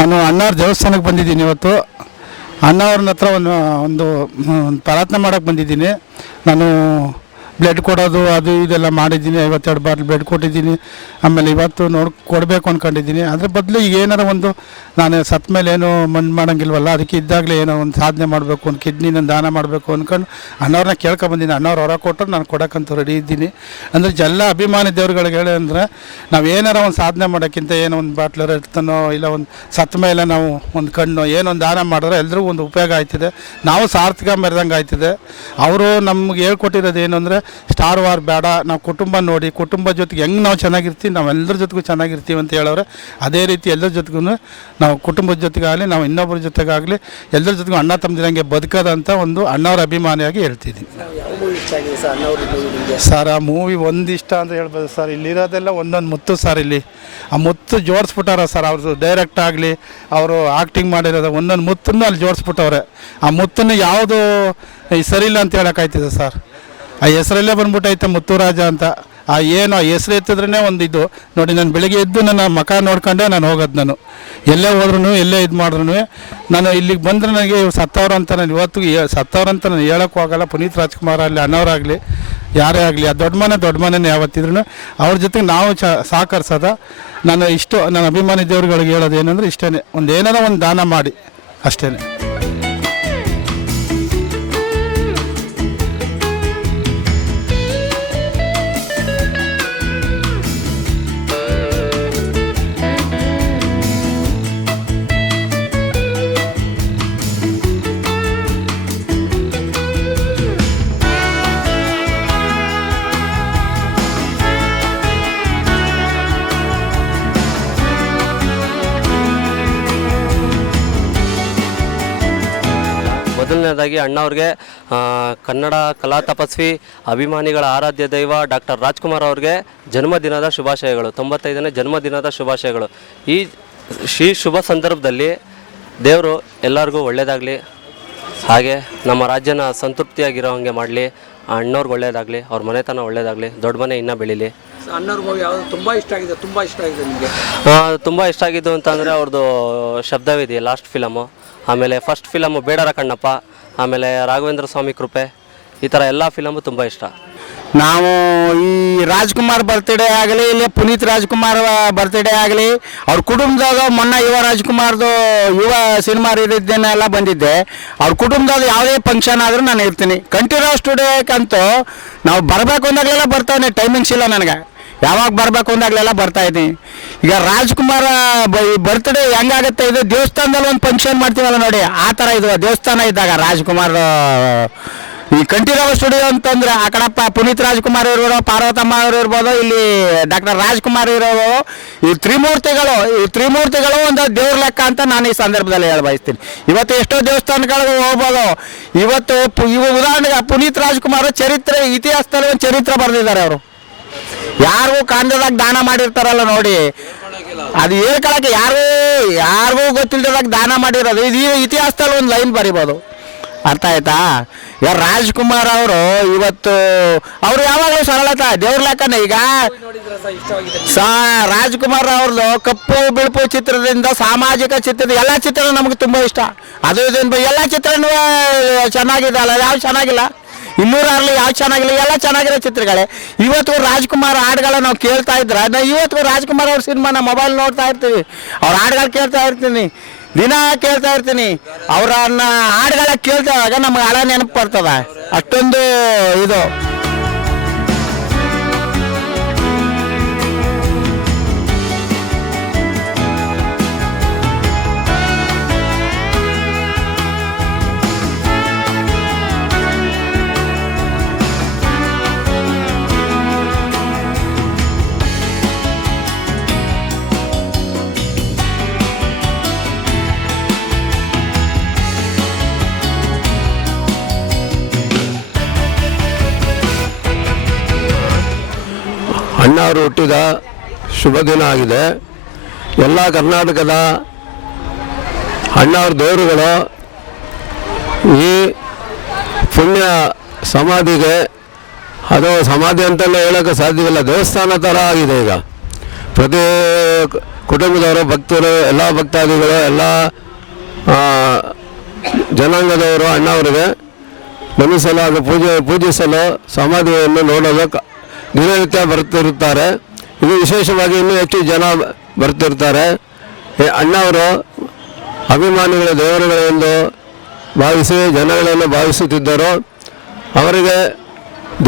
ನಾನು ಅಣ್ಣವ್ರ ದೇವಸ್ಥಾನಕ್ಕೆ ಬಂದಿದ್ದೀನಿ ಇವತ್ತು. ಅಣ್ಣವ್ರನ್ನ ಹತ್ರ ಒಂದು ಪ್ರಾರ್ಥನೆ ಮಾಡೋಕ್ಕೆ ಬಂದಿದ್ದೀನಿ. ನಾನು ಬ್ಲಡ್ ಕೊಡೋದು ಅದು ಇದೆಲ್ಲ ಮಾಡಿದ್ದೀನಿ. 52 ಬಾಟ್ಲ್ ಬ್ಲಡ್ ಕೊಟ್ಟಿದ್ದೀನಿ. ಆಮೇಲೆ ಇವತ್ತು ಕೊಡಬೇಕು ಅಂದ್ಕೊಂಡಿದ್ದೀನಿ. ಅದ್ರ ಬದಲು ಈಗ ಏನಾರ ಒಂದು ನಾನು ಸತ್ತ ಮೇಲೆ ಏನೋ ಮಣ್ಣು ಮಾಡೋಂಗಿಲ್ವಲ್ಲ, ಅದಕ್ಕೆ ಇದ್ದಾಗಲೇ ಏನೋ ಒಂದು ಸಾಧನೆ ಮಾಡಬೇಕು, ಒಂದು ಕಿಡ್ನಿನ ದಾನ ಮಾಡಬೇಕು ಅಂದ್ಕೊಂಡು ಅಣ್ಣವ್ರನ್ನ ಕೇಳ್ಕೊಂಬಂದಿದ್ದೀನಿ. ಅಣ್ಣವ್ರು ಹೊರ ಕೊಟ್ಟರು ನಾನು ಕೊಡೋಕ್ಕಂತೂ ರೆಡಿ ಇದ್ದೀನಿ. ಅಂದರೆ ಎಲ್ಲ ಅಭಿಮಾನಿ ದೇವ್ರುಗಳಿಗೆ ಹೇಳಿ ಅಂದರೆ ನಾವು ಏನಾರ ಒಂದು ಸಾಧನೆ ಮಾಡೋಕ್ಕಿಂತ ಏನೋ ಒಂದು ಬಾಟ್ಲು ರಕ್ತನೋ ಇಲ್ಲ ಒಂದು ಸತ್ತ ಮೇಲೆ ನಾವು ಒಂದು ಕಣ್ಣು ಏನೊಂದು ದಾನ ಮಾಡಿದ್ರೆ ಎಲ್ರಿಗೂ ಒಂದು ಉಪಯೋಗ ಆಯ್ತಿದೆ. ನಾವು ಸಾರ್ಥಕ ಮೆರೆದಂಗೆ ಆಯ್ತಿದೆ. ಅವರು ನಮ್ಗೆ ಹೇಳ್ಕೊಟ್ಟಿರೋದು ಏನು ಅಂದರೆ ಸ್ಟಾರ್ ವಾರ್ ಬೇಡ, ನಾವು ಕುಟುಂಬ ನೋಡಿ, ಕುಟುಂಬ ಜೊತೆಗೆ ಹೆಂಗೆ ನಾವು ಚೆನ್ನಾಗಿರ್ತೀವಿ ನಾವೆಲ್ಲರ ಜೊತೆಗೂ ಚೆನ್ನಾಗಿರ್ತೀವಿ ಅಂತ ಹೇಳೋರೆ. ಅದೇ ರೀತಿ ಎಲ್ಲರ ಜೊತೆಗೂ ನಾವು ಕುಟುಂಬದ ಜೊತೆಗಾಗಲಿ ನಾವು ಇನ್ನೊಬ್ಬರ ಜೊತೆಗಾಗಲಿ ಎಲ್ಲರ ಜೊತೆಗೂ ಅಣ್ಣ ತಮ್ಮದಿರಂಗೆ ಬದುಕೋದಂತ ಒಂದು ಅಣ್ಣವ್ರ ಅಭಿಮಾನಿಯಾಗಿ ಹೇಳ್ತಿದ್ದೀನಿ ಸರ್. ಆ ಮೂವಿ ಒಂದಿಷ್ಟ ಅಂತ ಹೇಳ್ಬೋದು ಸರ್. ಇಲ್ಲಿರೋದೆಲ್ಲ ಒಂದೊಂದು ಮುತ್ತು ಸರ್. ಇಲ್ಲಿ ಆ ಮುತ್ತು ಜೋಡಿಸ್ಬಿಟ್ಟಾರ ಸರ್. ಅವ್ರದ್ದು ಡೈರೆಕ್ಟ್ ಆಗಲಿ ಅವರು ಆ್ಯಕ್ಟಿಂಗ್ ಮಾಡಿರೋದು ಒಂದೊಂದು ಮುತ್ತನ್ನು ಅಲ್ಲಿ ಜೋಡಿಸ್ಬಿಟ್ಟವ್ರೆ. ಆ ಮುತ್ತನ್ನು ಯಾವುದು ಸರಿಯಿಲ್ಲ ಅಂತ ಹೇಳೋಕ್ಕಾಯ್ತಿದೆ ಸರ್. ಆ ಹೆಸರಲ್ಲೇ ಬಂದ್ಬಿಟ್ಟೈತೆ ಮುತ್ತುರಾಜ ಅಂತ. ಆ ಏನು ಆ ಹೆಸರು ಎತ್ತಿದ್ರೇ ಒಂದು ಇದು ನೋಡಿ. ನಾನು ಬೆಳಿಗ್ಗೆ ಎದ್ದು ನನ್ನ ಮಕ ನೋಡ್ಕೊಂಡೆ ನಾನು ಹೋಗೋದು. ನಾನು ಎಲ್ಲೇ ಹೋದ್ರೂ ಎಲ್ಲೇ ಇದು ಮಾಡಿದ್ರು ನಾನು ಇಲ್ಲಿಗೆ ಬಂದರೆ ನನಗೆ ಇವ್ರು ಸತ್ತವ್ರು ಅಂತ ನಾನು ಇವತ್ತಿಗೆ ಸತ್ತವ್ರು ಅಂತ ನಾನು ಹೇಳೋಕ್ಕೂ ಆಗಲ್ಲ. ಪುನೀತ್ ರಾಜ್ಕುಮಾರ್ ಆಗಲಿ ಅಣ್ಣವರಾಗಲಿ ಯಾರೇ ಆಗಲಿ ಆ ದೊಡ್ಡ ಮನೆಯೇ ಯಾವತ್ತಿದ್ರು ಅವ್ರ ಜೊತೆಗೆ ನಾವು ಸಹಕರಿಸೋದ. ನಾನು ನನ್ನ ಅಭಿಮಾನಿ ದೇವ್ರುಗಳಿಗೆ ಹೇಳೋದು ಏನಂದರೆ ಇಷ್ಟೇ, ಒಂದು ಏನಾರ ಒಂದು ದಾನ ಮಾಡಿ ಅಷ್ಟೇ. ಮೊದಲನೇದಾಗಿ ಅಣ್ಣವ್ರಿಗೆ ಕನ್ನಡ ಕಲಾ ತಪಸ್ವಿ ಅಭಿಮಾನಿಗಳ ಆರಾಧ್ಯ ದೈವ ಡಾಕ್ಟರ್ ರಾಜ್ಕುಮಾರ್ ಅವ್ರಿಗೆ ಜನ್ಮದಿನದ ಶುಭಾಶಯಗಳು, 95ನೇ ಜನ್ಮದಿನದ ಶುಭಾಶಯಗಳು. ಈ ಶುಭ ಸಂದರ್ಭದಲ್ಲಿ ದೇವರು ಎಲ್ಲರಿಗೂ ಒಳ್ಳೆಯದಾಗಲಿ, ಹಾಗೆ ನಮ್ಮ ರಾಜ್ಯನ ಸಂತೃಪ್ತಿಯಾಗಿರೋ ಹಾಗೆ ಮಾಡಲಿ, ಅಣ್ಣವ್ರಿಗೆ ಒಳ್ಳೆಯದಾಗಲಿ, ಅವ್ರ ಮನೆತನ ಒಳ್ಳೆಯದಾಗಲಿ, ದೊಡ್ಡ ಮನೆ ಇನ್ನೂ ಬೆಳೀಲಿ. ಅಣ್ಣವ್ರ ಮೂವಿ ಯಾವುದು ತುಂಬ ಇಷ್ಟ ಆಗಿದೆ ನಿಮಗೆ? ತುಂಬ ಇಷ್ಟ ಆಗಿದ್ದು ಅಂತಂದರೆ ಅವ್ರದ್ದು ಶಬ್ದವಿದೆ ಲಾಸ್ಟ್ ಫಿಲಮು, ಆಮೇಲೆ ಫಸ್ಟ್ ಫಿಲಮು ಬೇಡರ ಕಣ್ಣಪ್ಪ, ಆಮೇಲೆ ರಾಘವೇಂದ್ರ ಸ್ವಾಮಿ ಕೃಪೆ, ಈ ಥರ ಎಲ್ಲ ಫಿಲಮು ತುಂಬ ಇಷ್ಟ. ನಾವು ಈ ರಾಜ್ಕುಮಾರ್ ಬರ್ತ್ಡೇ ಆಗಲಿ ಇಲ್ಲ ಪುನೀತ್ ರಾಜ್ಕುಮಾರ್ ಬರ್ತ್ಡೇ ಆಗಲಿ ಅವ್ರ ಕುಟುಂಬದಾಗ ಮೊನ್ನೆ ಯುವ ರಾಜ್ಕುಮಾರ್ದು ಯುವ ಸಿನಿಮಾ ಇದ್ದನ್ನೆಲ್ಲ ಬಂದಿದ್ದೆ. ಅವ್ರ ಕುಟುಂಬದಾಗ ಯಾವುದೇ ಫಂಕ್ಷನ್ ಆದರೂ ನಾನು ಇರ್ತೀನಿ. ಕಂಠೀರವ ಸ್ಟುಡಿಯೋಕ್ಕಂತೂ ನಾವು ಬರಬೇಕು ಅಂದಾಗಲೆಲ್ಲ ಬರ್ತಾನೆ, ಟೈಮಿಂಗ್ಸ್ ಇಲ್ಲ ನನಗೆ. ಯಾವಾಗ ಬರಬೇಕು ಅಂದಾಗಲೆಲ್ಲ ಬರ್ತಾಯಿದ್ದೀನಿ. ಈಗ ರಾಜ್ಕುಮಾರ್ ಬರ್ತ್ಡೇ ಹೆಂಗಾಗುತ್ತೆ, ಇದು ದೇವಸ್ಥಾನದಲ್ಲಿ ಒಂದು ಫಂಕ್ಷನ್ ಮಾಡ್ತೀವಲ್ಲ ನೋಡಿ, ಆ ಥರ ಇದು ದೇವಸ್ಥಾನ ಇದ್ದಾಗ ರಾಜ್ಕುಮಾರ್ ಈ ಕಂಠೀರವ ಸ್ಟುಡಿಯೋ ಅಂತಂದರೆ ಆ ಕಡಪ್ಪ ಪುನೀತ್ ರಾಜ್ಕುಮಾರ್ ಇರೋರು, ಪಾರ್ವತಮ್ಮ ಅವರು ಇರ್ಬೋದು, ಇಲ್ಲಿ ಡಾಕ್ಟರ್ ರಾಜ್ಕುಮಾರ್ ಇರೋರು, ಈ ತ್ರಿಮೂರ್ತಿಗಳು ಒಂದು ದೇವ್ರ ಲೆಕ್ಕ ಅಂತ ನಾನು ಈ ಸಂದರ್ಭದಲ್ಲಿ ಹೇಳ ಬಯಸ್ತೀನಿ. ಇವತ್ತು ಎಷ್ಟೋ ದೇವಸ್ಥಾನಗಳಿಗೆ ಹೋಗ್ಬೋದು. ಇವತ್ತು ಉದಾಹರಣೆಗೆ ಪುನೀತ್ ರಾಜ್ಕುಮಾರ್ ಇತಿಹಾಸದಲ್ಲಿ ಒಂದು ಚರಿತ್ರೆ ಬರೆದಿದ್ದಾರೆ. ಅವರು ಯಾರಿಗೂ ಕಾಂದದಾಗ ದಾನ ಮಾಡಿರ್ತಾರಲ್ಲ ನೋಡಿ, ಅದು ಹೇಳ್ಕೊಳಕ್ಕೆ ಯಾರಿಗೂ ಗೊತ್ತಿಲ್ಲದಾಗ ದಾನ ಮಾಡಿರೋದು. ಇದು ಇತಿಹಾಸದಲ್ಲಿ ಒಂದು ಲೈನ್ ಬರಿಬೋದು. ಅರ್ಥ ಆಯ್ತಾ? ಈಗ ರಾಜ್ಕುಮಾರ್ ಅವರು ಇವತ್ತು ಅವರು ಯಾವಾಗಲೂ ಸರಳತಾ ದೇವ್ರ ಲೆಕ್ಕನೇ. ಈಗ ರಾಜ್ಕುಮಾರ್ ಅವ್ರದ್ದು ಕಪ್ಪು ಬಿಳುಪು ಚಿತ್ರದಿಂದ ಸಾಮಾಜಿಕ ಚಿತ್ರದ ಎಲ್ಲ ಚಿತ್ರ ನಮಗೆ ತುಂಬ ಇಷ್ಟ. ಅದು ಎಲ್ಲ ಚಿತ್ರನೂ ಚೆನ್ನಾಗಿದೆ ಅಲ್ಲ, ಯಾವ ಚೆನ್ನಾಗಿಲ್ಲ? 206 ಯಾವ ಚೆನ್ನಾಗಿಲ್ಲ? ಎಲ್ಲ ಚೆನ್ನಾಗಿರೋ ಚಿತ್ರಗಳೇ. ಇವತ್ತು ರಾಜ್ಕುಮಾರ್ ಹಾಡುಗಳ ನಾವು ಕೇಳ್ತಾ ಇದ್ರೆ, ಇವತ್ತು ರಾಜ್ಕುಮಾರ್ ಅವ್ರ ಸಿನಿಮಾನ ಮೊಬೈಲ್ ನೋಡ್ತಾ ಇರ್ತೀವಿ, ಅವ್ರ ಹಾಡುಗಳು ಕೇಳ್ತಾ ಇರ್ತೀನಿ, ದಿನ ಕೇಳ್ತಾ ಇರ್ತೀನಿ. ಅವರನ್ನ ಹಾಡುಗಳ ಕೇಳ್ತಾವಾಗ ನಮ್ಗೆ ಹಳ ನೆನಪು ಬರ್ತದ. ಅಷ್ಟೊಂದು ಇದು ಅಣ್ಣವರು ಹುಟ್ಟಿದ ಶುಭ ದಿನ ಆಗಿದೆ. ಎಲ್ಲ ಕರ್ನಾಟಕದ ಅಣ್ಣವ್ರ ದೇವರುಗಳು ಈ ಪುಣ್ಯ ಸಮಾಧಿಗೆ, ಅದು ಸಮಾಧಿ ಅಂತಲೇ ಹೇಳೋಕ್ಕೆ ಸಾಧ್ಯವಿಲ್ಲ, ದೇವಸ್ಥಾನ ಥರ ಆಗಿದೆ. ಈಗ ಪ್ರತಿ ಕುಟುಂಬದವರು ಭಕ್ತರು ಎಲ್ಲ ಭಕ್ತಾದಿಗಳು ಎಲ್ಲ ಜನಾಂಗದವರು ಅಣ್ಣವರಿಗೆ ನಮಿಸಲು ಹಾಗೂ ಪೂಜಿಸಲು ಸಮಾಧಿಯನ್ನು ನೋಡಲು ದಿನನಿತ್ಯ ಬರ್ತಿರುತ್ತಾರೆ. ಇದು ವಿಶೇಷವಾಗಿ ಇನ್ನೂ ಹೆಚ್ಚು ಜನ ಬರ್ತಿರ್ತಾರೆ. ಅಣ್ಣವರು ಅಭಿಮಾನಿಗಳ ದೇವರುಗಳೆಂದು ಭಾವಿಸಿ ಜನಗಳನ್ನು ಭಾವಿಸುತ್ತಿದ್ದರು. ಅವರಿಗೆ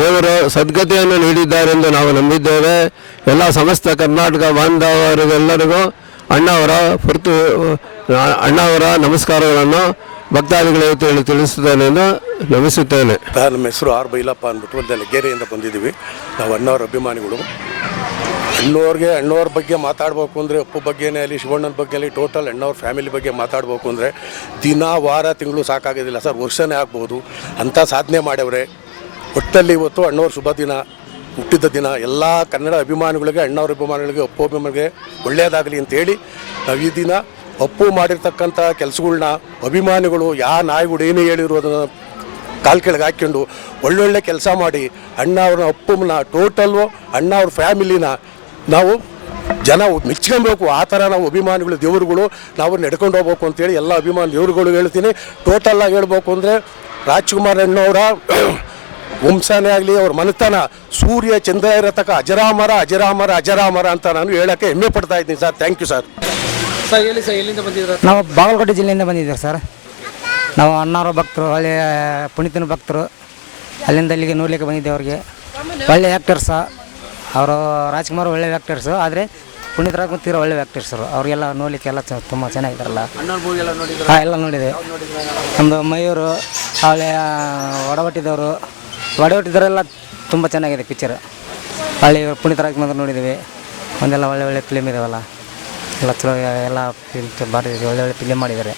ದೇವರು ಸದ್ಗತಿಯನ್ನು ನೀಡಿದ್ದಾರೆಂದು ನಾವು ನಂಬಿದ್ದೇವೆ. ಎಲ್ಲ ಸಮಸ್ತ ಕರ್ನಾಟಕ ಬಾಂಧವರಿಗೆಲ್ಲರಿಗೂ ಅಣ್ಣವರ ನಮಸ್ಕಾರಗಳನ್ನು ಭಕ್ತಾದಿಗಳಿಗೆ ತಿಳಿಸುತ್ತೇನೆ ಎಂದು ನಮಿಸುತ್ತೇನೆ. ನಮ್ಮ ಹೆಸರು ಆರ್ ಬೈಲಪ್ಪ ಅಂದ್ಬಿಟ್ಟು ಲೆಗ್ಗೆರೆಯಿಂದ ಬಂದಿದ್ದೀವಿ. ನಾವು ಅಣ್ಣವ್ರ ಅಭಿಮಾನಿಗಳು. ಅಣ್ಣವ್ರ ಬಗ್ಗೆ ಮಾತಾಡಬೇಕು ಅಂದರೆ ಅಪ್ಪು ಬಗ್ಗೆನೇ ಅಲ್ಲಿ, ಶಿವಣ್ಣನ ಬಗ್ಗೆ ಅಲ್ಲಿ, ಟೋಟಲ್ ಅಣ್ಣವ್ರ ಫ್ಯಾಮಿಲಿ ಬಗ್ಗೆ ಮಾತಾಡಬೇಕು ಅಂದರೆ ದಿನ ವಾರ ತಿಂಗಳು ಸಾಕಾಗೋದಿಲ್ಲ ಸರ್, ವರ್ಷನೇ ಆಗ್ಬೋದು ಅಂಥ ಸಾಧನೆ ಮಾಡ್ಯವ್ರೆ. ಒಟ್ಟಲ್ಲಿ ಇವತ್ತು ಅಣ್ಣವ್ರ ಶುಭ ದಿನ, ಹುಟ್ಟಿದ ದಿನ. ಎಲ್ಲ ಕನ್ನಡ ಅಭಿಮಾನಿಗಳಿಗೆ, ಅಣ್ಣವ್ರ ಅಭಿಮಾನಿಗಳಿಗೆ, ಅಪ್ಪು ಅಭಿಮಾನಿಗಳಿಗೆ ಒಳ್ಳೆಯದಾಗಲಿ ಅಂತೇಳಿ ನಾವು ಈ ದಿನ ಅಪ್ಪು ಮಾಡಿರ್ತಕ್ಕಂಥ ಕೆಲಸಗಳ್ನ ಅಭಿಮಾನಿಗಳು ನಾಯಿಗಳು ಏನೇ ಹೇಳಿರೋದನ್ನು ಕಾಲು ಕೆಳಗೆ ಹಾಕ್ಕೊಂಡು ಒಳ್ಳೊಳ್ಳೆ ಕೆಲಸ ಮಾಡಿ ಅಣ್ಣವ್ರನ್ನ ಅಪ್ಪನ ಟೋಟಲ್ಲು ಅಣ್ಣವ್ರ ಫ್ಯಾಮಿಲಿನ ನಾವು ಜನ ಮೆಚ್ಕೊಬೇಕು. ಆ ಥರ ನಾವು ಅಭಿಮಾನಿಗಳು ದೇವರುಗಳು ನಾವು ನಡ್ಕೊಂಡು ಹೋಗ್ಬೇಕು ಅಂತೇಳಿ ಎಲ್ಲ ಅಭಿಮಾನಿ ದೇವರುಗಳು ಹೇಳ್ತೀನಿ. ಟೋಟಲ್ಲಾಗಿ ಹೇಳ್ಬೇಕು ಅಂದರೆ ರಾಜ್ಕುಮಾರ್ ಅಣ್ಣವರ ವಂಶನೇ ಆಗಲಿ, ಅವ್ರ ಮನೆತನ ಸೂರ್ಯ ಚಂದ್ರ ಇರತಕ್ಕ ಅಜರಾಮರ ಅಜರಾಮರ ಅಜರಾಮರ ಅಂತ ನಾನು ಹೇಳೋಕ್ಕೆ ಹೆಮ್ಮೆ ಪಡ್ತಾ ಇದ್ದೀನಿ sir. Thank you sir. Sir ಹೇಳಿ ಸರ್, ಎಲ್ಲಿಂದ ಬಂದಿದ್ದೀರಾ? ನಾವು ಬಾಗಲಕೋಟೆ ಜಿಲ್ಲೆಯಿಂದ ಬಂದಿದ್ದೇವೆ ಸರ್. ನಾವು ಅಣ್ಣಾವ್ರ ಭಕ್ತರು, ಒಳ್ಳೆಯ ಪುನೀತನ ಭಕ್ತರು. ಅಲ್ಲಿಂದ ಇಲ್ಲಿಗೆ ನೋಡಲಿಕ್ಕೆ ಬಂದಿದ್ದೆ. ಅವ್ರಿಗೆ ಒಳ್ಳೆ ಆ್ಯಕ್ಟರ್ಸ ಅವರು. ರಾಜ್ಕುಮಾರ್ ಒಳ್ಳೆ ಆ್ಯಕ್ಟರ್ಸು, ಆದರೆ ಪುನೀತ್ ರಾಜ್ಕುಮಾರ್ ತೀರ ಒಳ್ಳೆ ಆ್ಯಕ್ಟರ್ಸರು. ಅವ್ರಿಗೆಲ್ಲ ನೋಡಲಿಕ್ಕೆ ಎಲ್ಲ ತುಂಬ ಚೆನ್ನಾಗಿದ್ದಾರಲ್ಲ. ಅಣ್ಣವ್ರ ಮೂವಿ ಎಲ್ಲ ನೋಡಿದ್ರೆ? ಹಾಂ, ಎಲ್ಲ ನೋಡಿದೆ. ನಮ್ಮದು ಮಯೂರು, ಒಳ್ಳೆಯ ಒಡವಟ್ಟಿದವರೆಲ್ಲ ತುಂಬ ಚೆನ್ನಾಗಿದೆ ಪಿಕ್ಚರ್. ಹಳ್ಳಿ ಪುನೀತ್ ರಾಜ್ಕುಮಾರ್ ನೋಡಿದ್ದೀವಿ. ಒಂದೆಲ್ಲ ಒಳ್ಳೆ ಒಳ್ಳೆ ಫಿಲಿಮ್ ಇದಾವಲ್ಲ, ಎಲ್ಲ ಚಲೋ, ಎಲ್ಲ ಭಾರಿ ಒಳ್ಳೆ ಒಳ್ಳೆ ಫಿಲಿಮ್ ಮಾಡಿದ್ದಾರೆ.